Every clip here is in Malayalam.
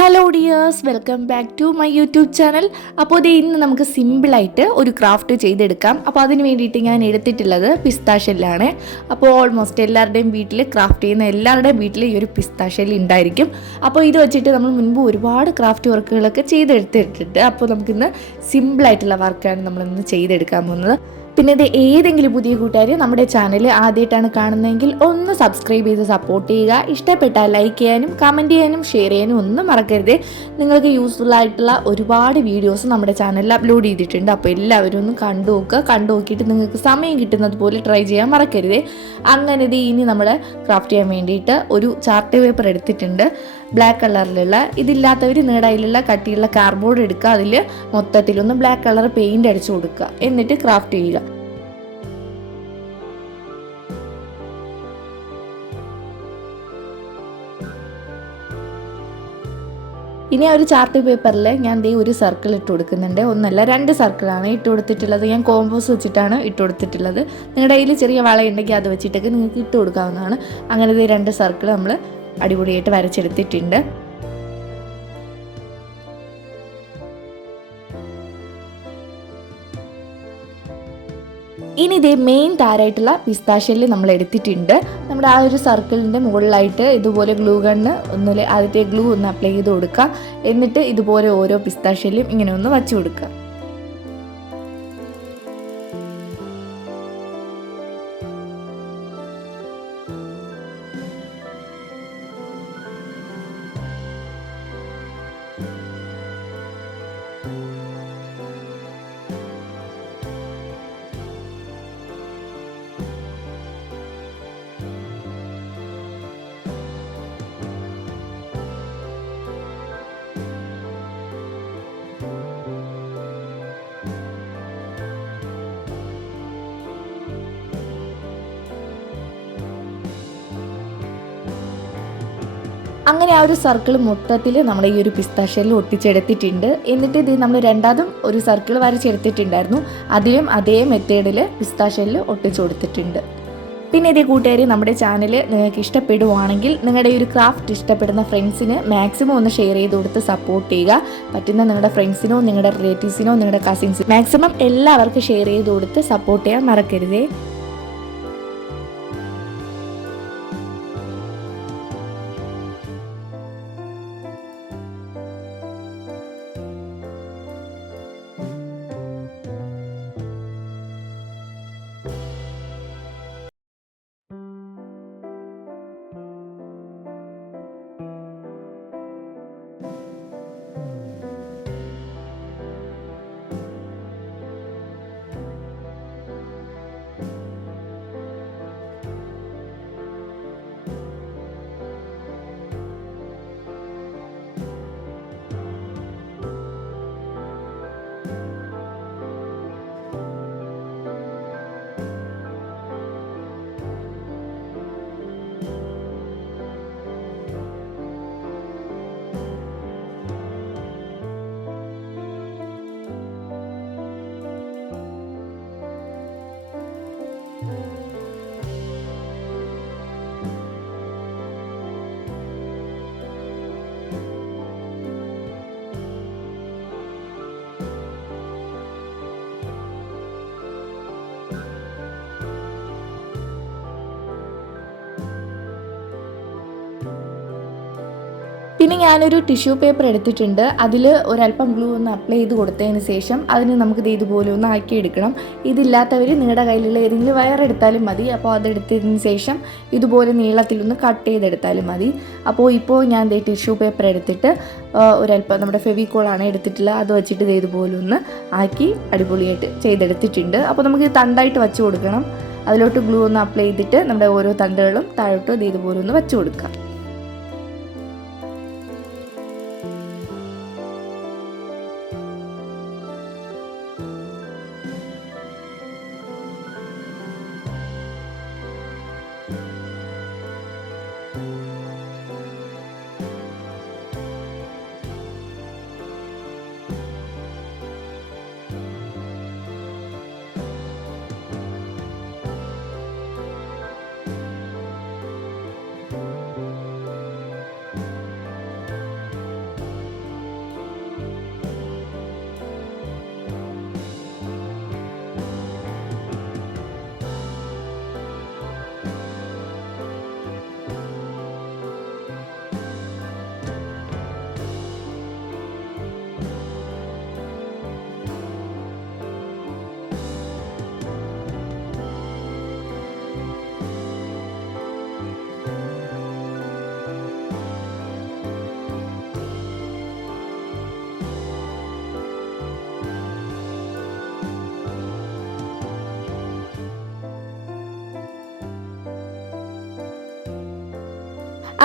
Hello dears welcome back to my YouTube channel അപ്പോൾ ഇത് ഇന്ന് നമുക്ക് സിമ്പിളായിട്ട് ഒരു ക്രാഫ്റ്റ് ചെയ്തെടുക്കാം. അപ്പോൾ അതിന് വേണ്ടിയിട്ട് ഞാൻ എടുത്തിട്ടുള്ളത് പിസ്താഷെല്ലാണ് അപ്പോൾ ഓൾമോസ്റ്റ് എല്ലാവരുടെയും വീട്ടിൽ ക്രാഫ്റ്റ് ചെയ്യുന്ന എല്ലാവരുടെയും വീട്ടിൽ ഈ ഒരു പിസ്താഷെല്ല് ഉണ്ടായിരിക്കും. അപ്പോൾ ഇത് വെച്ചിട്ട് നമ്മൾ മുൻപ് ഒരുപാട് ക്രാഫ്റ്റ് വർക്കുകളൊക്കെ ചെയ്തെടുത്തിട്ടുണ്ട്. അപ്പോൾ നമുക്കിന്ന് സിമ്പിളായിട്ടുള്ള വർക്കാണ് നമ്മളിന്ന് ചെയ്തെടുക്കാൻ പോകുന്നത്. പിന്നെ ഇത് ഏതെങ്കിലും പുതിയ കൂട്ടുകാർ നമ്മുടെ ചാനൽ ആദ്യമായിട്ടാണ് കാണുന്നതെങ്കിൽ ഒന്ന് സബ്സ്ക്രൈബ് ചെയ്ത് സപ്പോർട്ട് ചെയ്യുക. ഇഷ്ടപ്പെട്ടാൽ ലൈക്ക് ചെയ്യാനും കമന്റ് ചെയ്യാനും ഷെയർ ചെയ്യാനും ഒന്നും മറക്കരുത്. നിങ്ങൾക്ക് യൂസ്ഫുൾ ആയിട്ടുള്ള ഒരുപാട് വീഡിയോസ് നമ്മുടെ ചാനലിൽ അപ്ലോഡ് ചെയ്തിട്ടുണ്ട്. അപ്പോൾ എല്ലാവരും ഒന്ന് കണ്ടു നോക്കുക. കണ്ടു നോക്കിയിട്ട് നിങ്ങൾക്ക് സമയം കിട്ടുന്നത് പോലെ ട്രൈ ചെയ്യാൻ മറക്കരുത്. അങ്ങനെ ഇത് ഇനി നമ്മൾ ക്രാഫ്റ്റ് ചെയ്യാൻ വേണ്ടിയിട്ട് ഒരു ചാർട്ട് പേപ്പർ എടുത്തിട്ടുണ്ട്. ബ്ലാക്ക് കളറിലുള്ള ഇതില്ലാത്തവർ നീടയിലുള്ള കട്ടിയുള്ള കാർഡ്ബോർഡ് എടുക്കുക. അതിൽ മൊത്തത്തിലൊന്ന് ബ്ലാക്ക് കളർ പെയിന്റ് അടിച്ചു കൊടുക്കുക. എന്നിട്ട് ക്രാഫ്റ്റ് ചെയ്യുക. ഇനി ആ ഒരു ചാർട്ട് പേപ്പറിൽ ഞാൻ ദേ ഒരു സർക്കിൾ ഇട്ട് കൊടുക്കുന്നുണ്ട്. ഒന്നല്ല രണ്ട് സർക്കിളാണ് ഇട്ട് കൊടുത്തിട്ടുള്ളത്. ഞാൻ കോമ്പോസ് വെച്ചിട്ടാണ് ഇട്ട് കൊടുത്തിട്ടുള്ളത്. നിങ്ങളുടെ കയ്യിൽ ചെറിയ വളയുണ്ടെങ്കിൽ അത് വെച്ചിട്ടൊക്കെ നിങ്ങൾക്ക് ഇട്ട് കൊടുക്കാവുന്നതാണ്. അങ്ങനെ ദേ രണ്ട് സർക്കിൾ നമ്മൾ അടിപൊളിയായിട്ട് വരച്ചെടുത്തിട്ടുണ്ട്. ഇനി ഇതേ മെയിൻ താരായിട്ടുള്ള പിസ്താഷെല്ല് നമ്മൾ എടുത്തിട്ടുണ്ട്. നമ്മുടെ ആ ഒരു സർക്കിളിന്റെ മുകളിലായിട്ട് ഇതുപോലെ ഗ്ലൂ ഗണ്ണ് ഒന്നുമില്ല ആദ്യത്തെ ഗ്ലൂ ഒന്ന് അപ്ലൈ ചെയ്ത് കൊടുക്കുക. എന്നിട്ട് ഇതുപോലെ ഓരോ പിസ്താഷെല്ലും ഇങ്ങനെ ഒന്ന് വച്ചു കൊടുക്കുക. അങ്ങനെ ആ ഒരു സർക്കിൾ മൊത്തത്തിൽ നമ്മൾ ഈ ഒരു പിസ്താഷയിൽ ഒട്ടിച്ചെടുത്തിട്ടുണ്ട്. എന്നിട്ട് ഇത് നമ്മൾ രണ്ടാമതും ഒരു സർക്കിൾ വരച്ചെടുത്തിട്ടുണ്ടായിരുന്നു. അതിലും അതേ മെത്തേഡിൽ പിസ്താഷയിൽ ഒട്ടിച്ചു കൊടുത്തിട്ടുണ്ട്. പിന്നെ ഇതേ കൂട്ടുകാർ നമ്മുടെ ചാനൽ നിങ്ങൾക്ക് ഇഷ്ടപ്പെടുവാണെങ്കിൽ നിങ്ങളുടെ ഈ ഒരു ക്രാഫ്റ്റ് ഇഷ്ടപ്പെടുന്ന ഫ്രണ്ട്സിന് മാക്സിമം ഒന്ന് ഷെയർ ചെയ്ത് കൊടുത്ത് സപ്പോർട്ട് ചെയ്യുക. പറ്റുന്ന നിങ്ങളുടെ ഫ്രണ്ട്സിനോ നിങ്ങളുടെ റിലേറ്റീവ്സിനോ നിങ്ങളുടെ കസിൻസിനോ മാക്സിമം എല്ലാവർക്കും ഷെയർ ചെയ്ത് കൊടുത്ത് സപ്പോർട്ട് ചെയ്യാൻ മറക്കരുതേ. ഞാനൊരു ടിഷ്യൂ പേപ്പർ എടുത്തിട്ടുണ്ട്. അതിൽ ഒരല്പം ഗ്ലൂ ഒന്ന് അപ്ലൈ ചെയ്ത് കൊടുത്തതിന് ശേഷം അതിന് നമുക്കിത് ഇത് ഇതുപോലെ ഒന്ന് ആക്കി എടുക്കണം ഇതില്ലാത്തവർ നിങ്ങളുടെ കയ്യിലുള്ള ഏതെങ്കിലും വയർ എടുത്താലും മതി. അപ്പോൾ അതെടുത്തതിന് ശേഷം ഇതുപോലെ നീളത്തിലൊന്ന് കട്ട് ചെയ്തെടുത്താലും മതി. അപ്പോൾ ഇപ്പോൾ ഞാൻ ദേ ടിഷ്യൂ പേപ്പർ എടുത്തിട്ട് ഒരല്പം നമ്മുടെ ഫെവിക്കോളാണ് എടുത്തിട്ടുള്ളത്. അത് വെച്ചിട്ട് ഇത് ഇതുപോലെ ഒന്ന് ആക്കി അടിപൊളിയായിട്ട് ചെയ്തെടുത്തിട്ടുണ്ട്. അപ്പോൾ നമുക്ക് ഇത് തണ്ടായിട്ട് വെച്ച് കൊടുക്കണം. അതിലോട്ട് ഗ്ലൂ ഒന്ന് അപ്ലൈ ചെയ്തിട്ട് നമ്മുടെ ഓരോ തണ്ടുകളും താഴോട്ട് ഇത് ഇതുപോലെ ഒന്ന് വെച്ച് കൊടുക്കാം.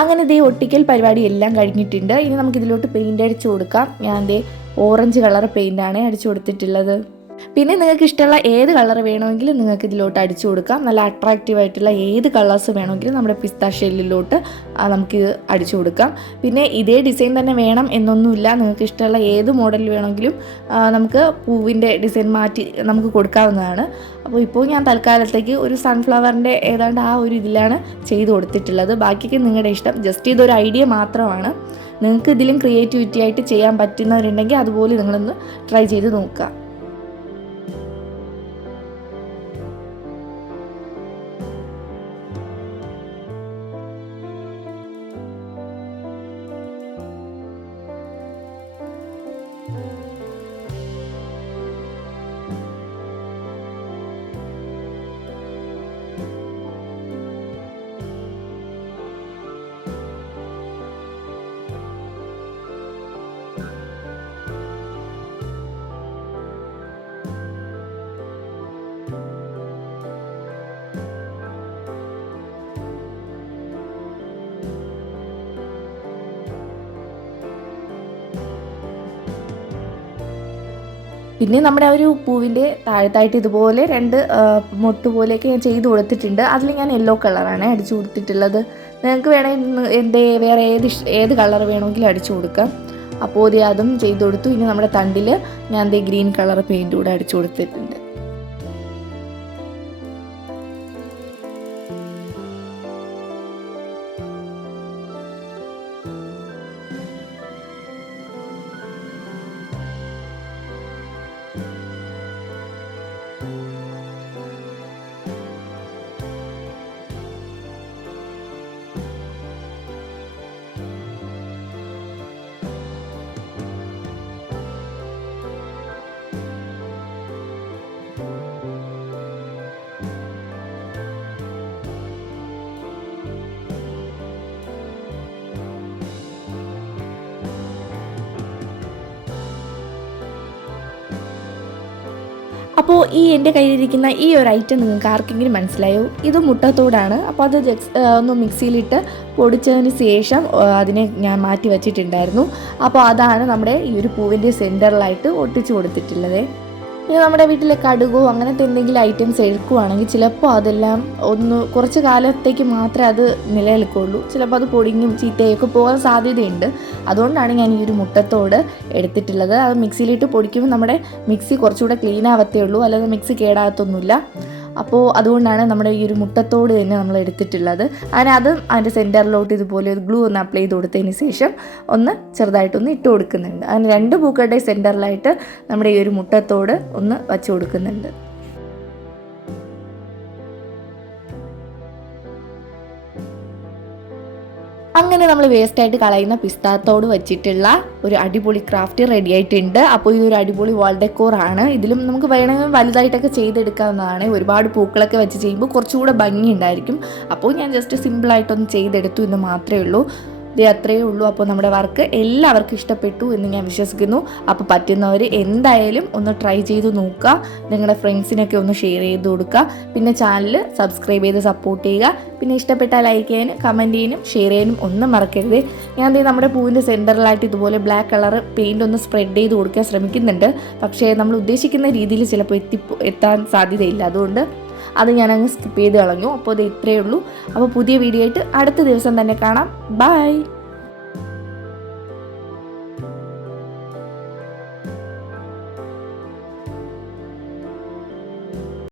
അങ്ങനെ ദേ ഒട്ടിക്കൽ പരിപാടി എല്ലാം കഴിഞ്ഞിട്ടുണ്ട്. ഇനി നമുക്ക് ഇതിലോട്ട് പെയിന്റ് അടിച്ചു കൊടുക്കാം. ഞാൻ ദേ ഓറഞ്ച് കളർ പെയിന്റാണ് അടിച്ചു കൊടുത്തിട്ടുള്ളത്. പിന്നെ നിങ്ങൾക്ക് ഇഷ്ടമുള്ള ഏത് കളർ വേണമെങ്കിലും നിങ്ങൾക്ക് ഇതിലോട്ട് അടിച്ചു കൊടുക്കാം. നല്ല അട്രാക്റ്റീവ് ആയിട്ടുള്ള ഏത് കളേഴ്സ് വേണമെങ്കിലും നമ്മുടെ പിസ്ത ഷെല്ലിലോട്ട് നമുക്ക് അടിച്ചു കൊടുക്കാം. പിന്നെ ഇതേ ഡിസൈൻ തന്നെ വേണം എന്നൊന്നുമില്ല. നിങ്ങൾക്ക് ഇഷ്ടമുള്ള ഏത് മോഡൽ വേണമെങ്കിലും നമുക്ക് പൂവിന്റെ ഡിസൈൻ മാറ്റി നമുക്ക് കൊടുക്കാവുന്നതാണ്. അപ്പോൾ ഇപ്പോൾ ഞാൻ തൽക്കാലത്തേക്ക് ഒരു സൺഫ്ലവറിന്റെ ഏതാണ്ട് ആ ഒരു ഇതിലാണ് ചെയ്ത് കൊടുത്തിട്ടുള്ളത്. ബാക്കിയൊക്കെ നിങ്ങളുടെ ഇഷ്ടം. ജസ്റ്റ് ഇതൊരു ഐഡിയ മാത്രമാണ്. നിങ്ങൾക്ക് ഇതിലും ക്രിയേറ്റിവിറ്റി ആയിട്ട് ചെയ്യാൻ പറ്റുന്നവരുണ്ടെങ്കിൽ അതുപോലെ നിങ്ങളൊന്ന് ട്രൈ ചെയ്ത് നോക്കുക. പിന്നെ നമ്മുടെ ആ ഒരു പൂവിന്റെ താഴത്തായിട്ട് ഇതുപോലെ രണ്ട് മുട്ട് പോലെയൊക്കെ ഞാൻ ചെയ്ത് കൊടുത്തിട്ടുണ്ട്. അതിൽ ഞാൻ യെല്ലോ കളറാണ് അടിച്ചു കൊടുത്തിട്ടുള്ളത്. നിങ്ങൾക്ക് വേണമെങ്കിൽ എന്റെ വേറെ ഏത് ഏത് കളർ വേണമെങ്കിലും അടിച്ചു കൊടുക്കാം. അപ്പോൾ അതും ചെയ്ത് കൊടുത്തു. ഇനി നമ്മുടെ തണ്ടിൽ ഞാൻ ദേ ഗ്രീൻ കളർ പെയിന്റ് കൂടെ അടിച്ചു കൊടുത്തിട്ടുണ്ട്. അപ്പോൾ ഈ എന്റെ കയ്യിലിരിക്കുന്ന ഈ ഒരു ഐറ്റം നിങ്ങൾക്ക് ആർക്കെങ്കിലും മനസ്സിലായോ? ഇത് മുട്ടത്തോടാണ്. അപ്പോൾ അത് ഒന്ന് മിക്സിയിലിട്ട് പൊടിച്ചതിന് ശേഷം അതിനെ ഞാൻ മാറ്റി വച്ചിട്ടുണ്ടായിരുന്നു. അപ്പോൾ അതാണ് നമ്മുടെ ഈ ഒരു പൂവിന്റെ സെന്ററിലായിട്ട് ഒട്ടിച്ചു കൊടുത്തിട്ടുള്ളത്. ഇനി നമ്മുടെ വീട്ടിലെ കടുകോ അങ്ങനത്തെ എന്തെങ്കിലും ഐറ്റംസ് എടുക്കുവാണെങ്കിൽ ചിലപ്പോൾ അതെല്ലാം ഒന്ന് കുറച്ച് കാലത്തേക്ക് മാത്രമേ അത് നിലനിൽക്കുള്ളൂ. ചിലപ്പോൾ അത് പൊടിഞ്ഞും ചീത്തയൊക്കെ പോകാൻ സാധ്യതയുണ്ട്. അതുകൊണ്ടാണ് ഞാൻ ഈ ഒരു മുട്ടത്തോട് എടുത്തിട്ടുള്ളത്. അത് മിക്സിയിലിട്ട് പൊടിക്കുമ്പോൾ നമ്മുടെ മിക്സി കുറച്ചുകൂടെ ക്ലീൻ ആവത്തേ ഉള്ളൂ. അല്ലാതെ മിക്സി കേടാകത്തൊന്നുമില്ല. അപ്പോൾ അതുകൊണ്ടാണ് നമ്മുടെ ഈ ഒരു മുട്ടത്തോട് തന്നെ നമ്മൾ എടുത്തിട്ടുള്ളത്. അങ്ങനെ അത് അതിന്റെ സെന്ററിലോട്ട് ഇതുപോലെ ഒരു ഗ്ലൂ ഒന്ന് അപ്ലൈ ചെയ്ത് കൊടുത്തതിന് ശേഷം ഒന്ന് ചെറുതായിട്ടൊന്ന് ഇട്ട് കൊടുക്കുന്നുണ്ട്. അങ്ങനെ രണ്ട് പൂക്കളുടെ സെന്ററിലായിട്ട് നമ്മുടെ ഈ ഒരു മുട്ടത്തോട് ഒന്ന് വച്ച് കൊടുക്കുന്നുണ്ട്. അങ്ങനെ നമ്മൾ വേസ്റ്റായിട്ട് കളയുന്ന പിസ്താത്തോട് വെച്ചിട്ടുള്ള ഒരു അടിപൊളി ക്രാഫ്റ്റ് റെഡി ആയിട്ടുണ്ട്. അപ്പോൾ ഇതൊരു അടിപൊളി വാൾ ഡെക്കോർ ആണ്. ഇതിലും നമുക്ക് വേണമെങ്കിൽ വലുതായിട്ടൊക്കെ ചെയ്തെടുക്കാവുന്നതാണ്. ഒരുപാട് പൂക്കളൊക്കെ വെച്ച് ചെയ്യുമ്പോൾ കുറച്ചുകൂടെ ഭംഗി ഉണ്ടായിരിക്കും അപ്പോൾ ഞാൻ ജസ്റ്റ് സിമ്പിളായിട്ടൊന്ന് ചെയ്തെടുത്തു എന്ന് മാത്രമേ ഉള്ളൂ. ഇത് അത്രയേ ഉള്ളൂ. അപ്പോൾ നമ്മുടെ വർക്ക് എല്ലാവർക്കും ഇഷ്ടപ്പെട്ടു എന്ന് ഞാൻ വിശ്വസിക്കുന്നു. അപ്പോൾ പറ്റുന്നവർ എന്തായാലും ഒന്ന് ട്രൈ ചെയ്ത് നോക്കുക. നിങ്ങളുടെ ഫ്രണ്ട്സിനൊക്കെ ഒന്ന് ഷെയർ ചെയ്ത് കൊടുക്കുക. പിന്നെ ചാനൽ സബ്സ്ക്രൈബ് ചെയ്ത് സപ്പോർട്ട് ചെയ്യുക. പിന്നെ ഇഷ്ടപ്പെട്ട ലൈക്ക് ചെയ്യാനും കമന്റ് ചെയ്യാനും ഷെയർ ചെയ്യാനും ഒന്നും മറക്കരുത്. ഞാൻ നമ്മുടെ പൂവിന്റെ സെന്ററിലായിട്ട് ഇതുപോലെ ബ്ലാക്ക് കളർ പെയിന്റ് ഒന്ന് സ്പ്രെഡ് ചെയ്ത് കൊടുക്കാൻ ശ്രമിക്കുന്നുണ്ട്. പക്ഷേ നമ്മൾ ഉദ്ദേശിക്കുന്ന രീതിയിൽ ചിലപ്പോൾ എത്തി എത്താൻ സാധ്യതയില്ല. അതുകൊണ്ട് അത് ഞാൻ അങ്ങ് സ്കിപ്പ് ചെയ്ത് കളഞ്ഞു. അപ്പോൾ ഇത് ഇത്രയേ ഉള്ളൂ. അപ്പോൾ പുതിയ വീഡിയോ ആയിട്ട് അടുത്ത ദിവസം തന്നെ കാണാം. ബൈ